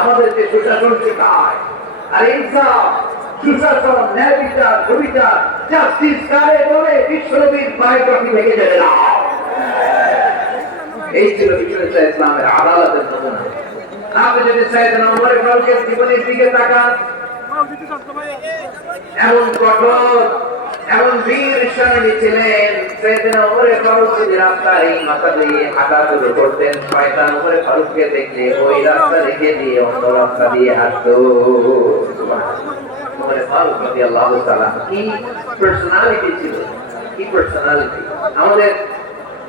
আমাদেরকে সুশাসন শেখায়। আর ইনসাফ সুশাসন ন্যায় বিচার সুবিচার জাস্টিস কারে বলে বিশ্বনবীর বায়োগ্রাফি থেকে জেনে নাও এই ছিল বিশ্বনেতা ইসলামের আদালতের নমুনা। আপনি যদি সাইয়েদনা ওমর ফারুকের জীবনের দিকে তাকান। এমন কঠোর এমন বীর সামনে ছিলেন। সেদিন ওমরে ফারুক যদি রাস্তার এই মাথা দিয়ে হাঁটা শুরু করতেন, শয়তান ওমরে ফারুককে দেখলে ওই রাস্তা রেখে দিয়ে অন্য রাস্তা দিয়ে হাঁটতো।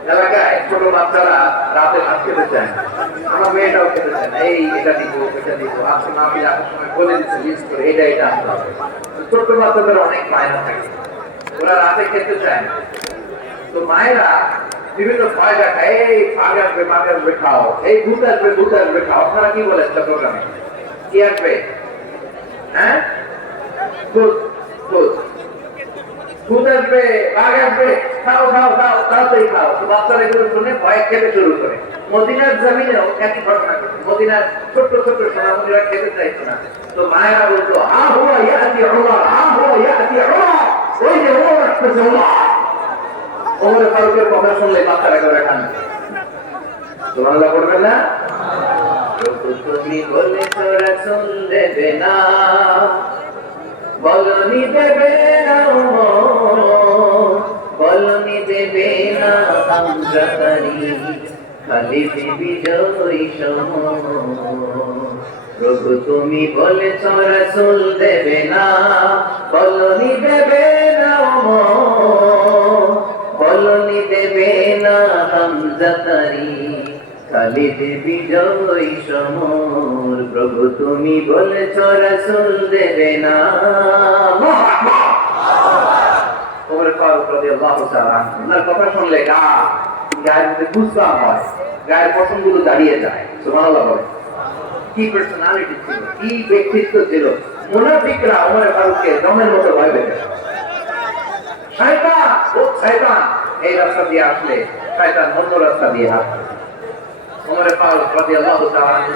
এলাকায় ছোট রাতে আমার। এই, এটা দিব বলে এটা বাচ্চাদের অনেক বায়না থাকে। ওরা রাতে খেতে চায় না। তো মায়েরা বিভিন্ন ভয় দেখায়, এই আগে আসবে মাকে আসবে, খাও। এই ভূত আসবে ভূত আসবে, খাও। আপনারা কি বলেন চট্টগ্রামে কি আসবে? হ্যাঁ? ভূত ভূত ভূত আসবে বাঘ আসবে। খাও খাও খাও, তাড়াতাড়ি খাও। তো বাচ্চারা এগুলো শুনে ভয় খেতে শুরু করে। মদিনার জমিনেও একই ঘটনা ঘটে। মদিনার ছোট্ট ছোট্ট সোনামন্দিরা খেতে চাইতো না। তো মায়েরা বলতো হা হুয়া ইয়াতি উমর ওই যে ওমর আসতেছে ওমর ফারুকের কথা শুনলে বাচ্চারা করে খান সুবহানাল্লাহ পড়বেন না তুমি বলেছ রাসূল দেবে না? বলনি দেবে না বলনি দেবে না খালি বিজয়ী সমর প্রভু তুমি বলেছ রাসূল দেবে না, বলনি দেবে না বলনি দেবে না হামজাতারি খালিদ বিজয় সমর। প্রভু তুমি বলেছ রাসূল দেবে না। কথা শুনলে গা, গায়ের গুসবাম হয়, গায়ের পছন্দগুলো দাঁড়িয়ে যায়, সুবহানাল্লাহ বলে। কি পার্সোনালিটি ছিল? কি ব্যক্তিত্ব ছিল? মুনাফিকরা ওমর ফারুককে দমের মতো ভয় পেতে শয়তান, ও শয়তান, এই রাস্তা দিয়ে আসলে শয়তান অন্য রাস্তা দিয়ে হাঁটবে ওমর ফারুক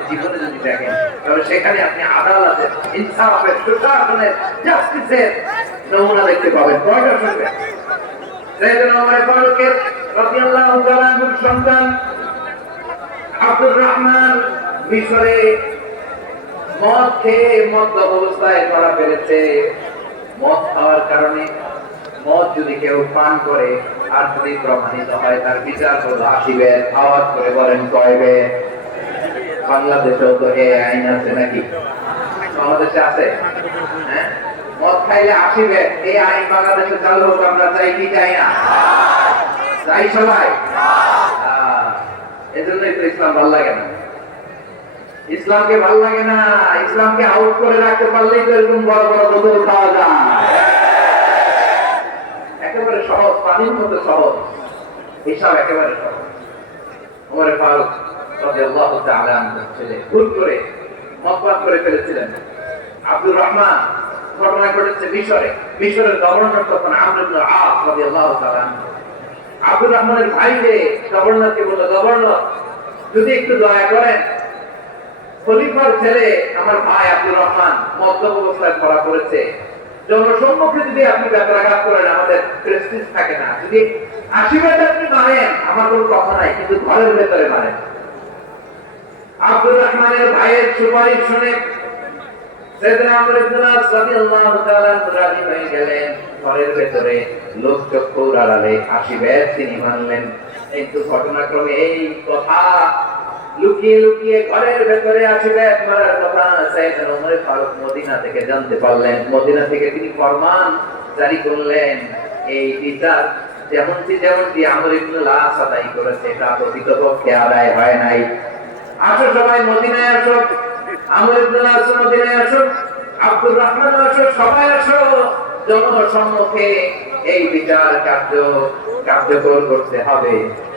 জীবনে যদি দেখেন, তাহলে সেখানে আপনি আদালতের, ইনসাফের সুশাসনের জাস্টিসের নমুনা দেখতে পাবেন ওমর ফারুকের সন্তান আব্দুর রহমান মিশরে মদ খেয়ে মদ অবস্থায় ধরা ফেলেছে। মদ খাওয়ার কারণে মদ যদি কেউ পান করে, আর যদি প্রমাণিত হয়, তার বিচার করল আসিবে আওয়াজ করে বলেন, কয়বে? বাংলাদেশেও তো এই আইন আছে নাকি? বাংলাদেশে আছে? হ্যাঁ? মদ খাইলে আসিবে এই আইন বাংলাদেশে চালু হোক, আমরা চাই কি চাই না? চাই সবাই? এজন্যই তো ইসলাম ভালো লাগে না। ইসলামকে ভালো লাগে না, ইসলামকে আউট করে রাখতে পারলেই তো এরকম বড় বড় বোতল পাওয়া যায়। একেবারে সহজ পানির মতো সহজ। হিসাব একেবারে সহজ। ওমরে ফারুক রাদিয়াল্লাহু তাআলা ছেলে, ভুল করে মতবাদ করে ফেলেছিলেন। আব্দুর রহমান ঘটনা ঘটেছে মিশরে। মিশরের গভর্নর তখন আমর ইবনে আস রাদিয়াল্লাহু তাআলা। আব্দুর রহমানের ভাই গভর্নরকে বলল, গভর্নর, যদি একটু দয়া করেন খলিফার ছেলে আমার ভাই আব্দুর রহমান মদ্যপ অবস্থায় ধরা পড়েছে। জনসম্মুখে যদি আপনি ব্যত্রাঘাত করেন, আমাদের প্রেস্টিজ থাকে না। যদি আশীর্বাদ আপনি মানেন, আমার কোনো কথা নাই, কিন্তু ঘরের ভেতরে মানেন। আব্দুর রহমানের ভাইয়ের সুপারিশ শুনে লোক তিনি মানলেন। কিন্তু ঘটনাক্রমে এই কথা লুকিয়ে লুকিয়ে ঘরের ভেতরে আসিবে মারার কথা। ওমর ফারুক মদিনা থেকে জানতে পারলেন। মদিনা থেকে তিনি ফরমান জারি করলেন। এই বিচার যেমনটি যেমনটি আমর ইবনে লাস আদায় করেছে প্রকৃতপক্ষে আদায় হয় নাই। আসো সবাই, মদিনায় আসো। আমর ইবনে লাস মদিনায় আসো। আব্দুর রহমান আসো, সবাই আসো। জনসম্মুখে এই বিচার কার্য কার্যকর করতে হবে।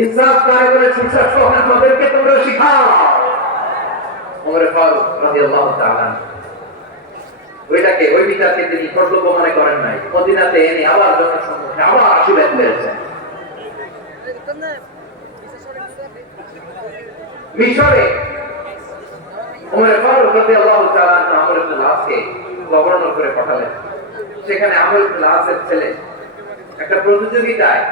ইনসাফ কারে করে সুশাসন আমাদেরকে তোমরা শিখাও। ওমরে ফারুক রাদিয়াল্লাহু তাআলা ওইটাকে, ওই বিচারকে তিনি কর্তব্য মনে করেন নাই। মদিনাতে এনে আবার জনসম্মুখে আবার আশীর্বাদ করেছেন মিশরে ওমরে ফারুক রাদিয়াল্লাহু তাআলা আমর ইবনে লাসকে গভর্নর করে পাঠালেন। সেখানে আমর ইবনে লাসের ছেলে একটা প্রতিযোগিতায়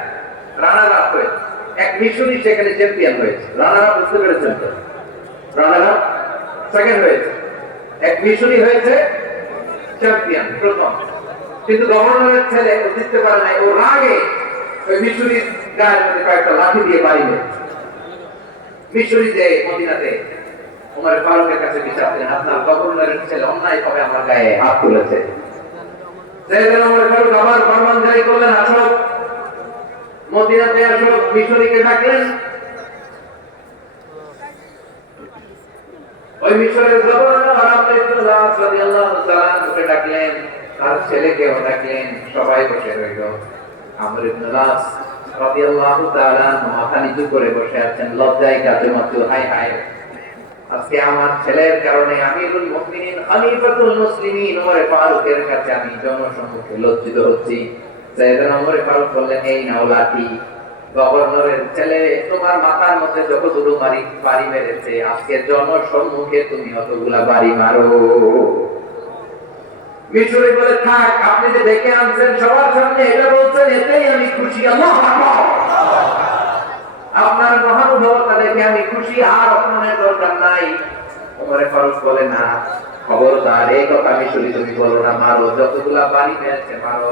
রানার আপ হয়েছে। এক মিশরি সেখানে চ্যাম্পিয়ন হয়েছে। রানার বুঝতে পেরেছেন তো? রানার সেকেন্ড হয়েছে। এক মিশরি হয়েছে চ্যাম্পিয়ন প্রথম। কিন্তু গভর্নরের ছেলে জিততে পারে নাই। ও রাগে ওই মিশরির গায়ের কয়েকটা লাঠি দিয়ে বাড়ি মেরেছে মিশরি যে মদিনাতে উমর ফারুকের কাছে বিচার দিলেন আপনার গভর্নরের ছেলে অন্যায় ভাবে আমার গায়ে হাত তুলেছে। সেদিন উমর ফারুক আবার ফরমান জারি করলেন আসো মদিনাতে আসো মিশরিকে ডাকলেন। ওই মিশরের গভর্নর ডাকলেন, তার ছেলেকেও ডাকলেন, সবাই বসে রইল। আমর ইবনে রাদিয়াল্লাহু তাআলা করে বসে আছেন, লজ্জায় হাই হাই আজকে আমার ছেলের কারণে আমিরুল মুমিনিন, খলিফাতুল মুসলিমিন ওমর ফারুকের কাছে আমি জনসম্মুখে লজ্জিত হচ্ছি। ফারুক বললেন এই নাও লাঠি গভর্নরের ছেলে, তোমার মাথার মধ্যে বাড়ি মেরেছে আজকে তুমি অতগুলা বাড়ি মারো। মিশরে বলে, থাক, আপনি যে ডেকে আনছেন সবার সামনে এটা বলছেন, এতেই আমি খুশি আপনার মহানুভবতা দেখে আমি খুশি, আর অপমানের দরকার নাই। ওমরে ফারুক বলে, না, খবরদার, এই কথা মিশরি তুমি বলো না, মারো, যতগুলা বাড়ি মেরেছে মারো।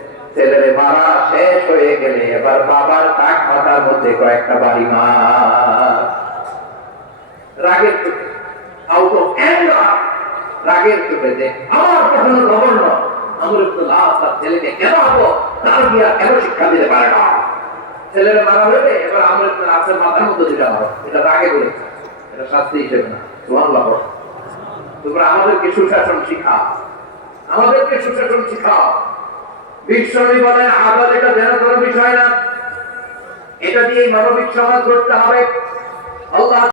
ছেলেরে মারা শেষ হয়ে গেলে এবার বাবার টাক মাথার মধ্যে কয়েকটা বাড়ি মার রাগের আউট অফ রাগের চোখে যে আমার কখনো গভর্নর আমার একটু লাভ তার ছেলেকে কেন হব? তার কেন শিক্ষা দিতে পারে না? ছেলেরা মারা হলে এবার আমরা একটু মাথার মধ্যে দিতে মারো এটা রাগে বলেছে এটা শাস্তি হিসেবে না। সুবহানাল্লাহ বলো। তোমরা আমাদেরকে সুশাসন শিখাও। আমাদেরকে সুশাসন শিখাও। বিশ্বনী বলেন, আবার এটা যেন কোনো বিষয় না। এটা দিয়ে মানবিক সমাজ করতে হবে। আল্লাহ